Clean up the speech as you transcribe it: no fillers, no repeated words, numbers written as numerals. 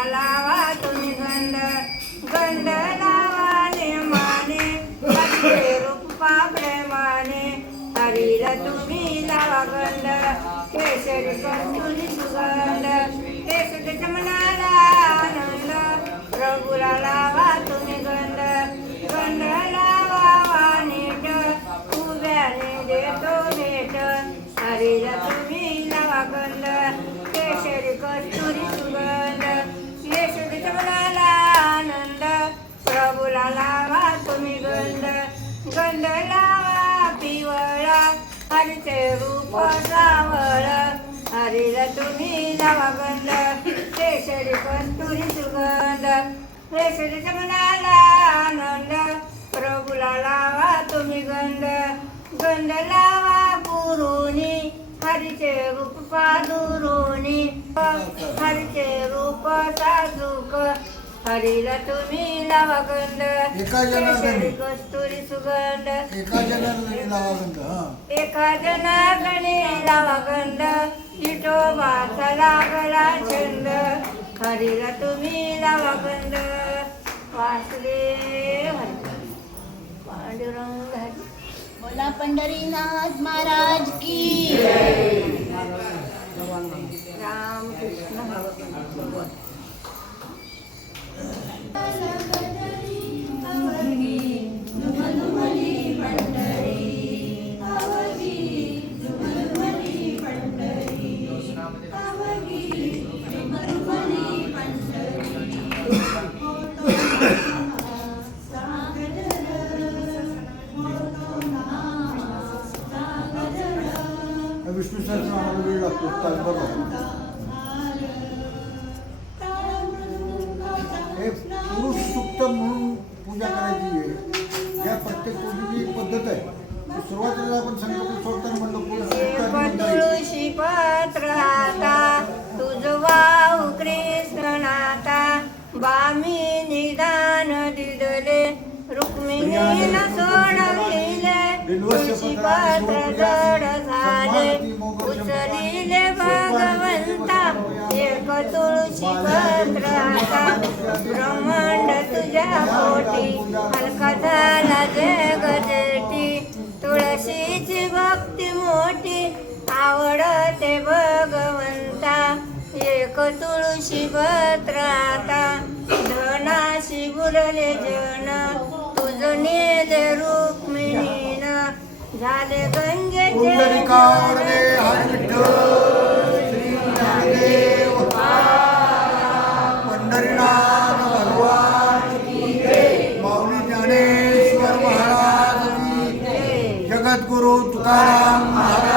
प्रभूला लावा तुम्ही गंध गंध लावा नेमाने हरीचे रूप प्रेमाने हरीला तुम्ही लावा गंध केशरी कस्तुरी सुगंध केशरी चमनाला आनंद प्रभूला लावा तुम्ही गंध गंध लावा वाणीट उभ्याने देतो भेट हरीला तुम्ही लावा गंध केशरी कस्तुरी सुगंध केशरी चमनाला आनंद प्रभूला लावा तुम्ही गंध गंध लावा पिवळा हरीचे रूप सावळ हरीला तुम्ही लावा गंध केशरी कस्तुरी सुगंध केशरी चमनाला आनंद प्रभूला लावा तुम्ही गंध गंध लावा पुरुणी हरीचे रूप पादुरुणी हरीचे रूप साजूक हरीला तुम्ही लावा गंध केशरी कस्तुरी सुगंध एका जनार्दनी लावा गंध विठोबाचा लागला छंद हरीला तुम्ही लावा गंध वासुदेव हरी पांडुरंग हरी बोला पंढरीनाथ महाराज की रामकृष्ण भगवान विष्णू सहस्रनामाला वेळ लागतो तासभर हे पुरुष सुक्त म्हणून पूजा करायची आहे या प्रत्येक पूजेची एक पद्धत आहे सुरुवातीला आपण संकल्प सोडताना म्हणलं पुरुष तुळशी पत्र हाता तुझ वाहू कृष्ण नाता बामी निदान दिदले रुक्मिणीला सोडविले तुळशी पत्र जड झाले उचलिले भगवंता एक तुळशी पत्र हाता ब्रह्मांड तुझ्या पोटी हलका झाला जग जेठी तुळशीची भक्ती मोठी आवडते भगवंता एक तुळशी पत्र आता धनाशी बुरले जन तुझ नेद रुक्मिणीन झाले गंगेचे पंढरीनाथ भगवान माऊली ज्ञानेश्वर महाराज जगद्गुरु तुकाराम महाराज